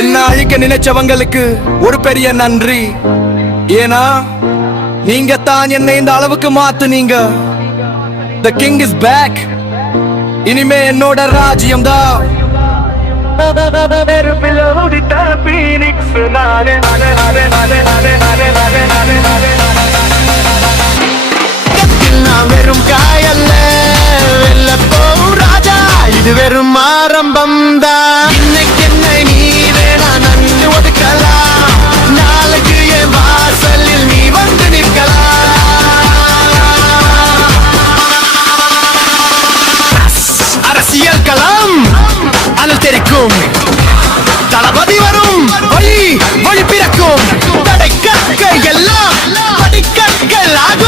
என்ன அழிக்க நினைச்சவங்களுக்கு ஒரு பெரிய நன்றி. ஏன்னா நீங்க தான் என்னை இந்த அளவுக்கு மாத்துனீங்க. The king is back. இனிமே என்னோட ராஜ்யம் தான். வெறும் காயல்ல வெல்ல போகும் ராஜா, இது வெறும் ஆரம்பம் தான். இன்னைக்கு என்ன நீ வேணா நன்னு ஒதுக்கலாம், நாளைக்கு என் வாசலில் நீ வந்து நிற்கலாம். அரசியல் களம் அனல் தெரிக்கும், தளபதி வரும் வழி வழி பிறக்கும். தடை கற்கள் எல்லாம் படிக்கற்கள் ஆகும்.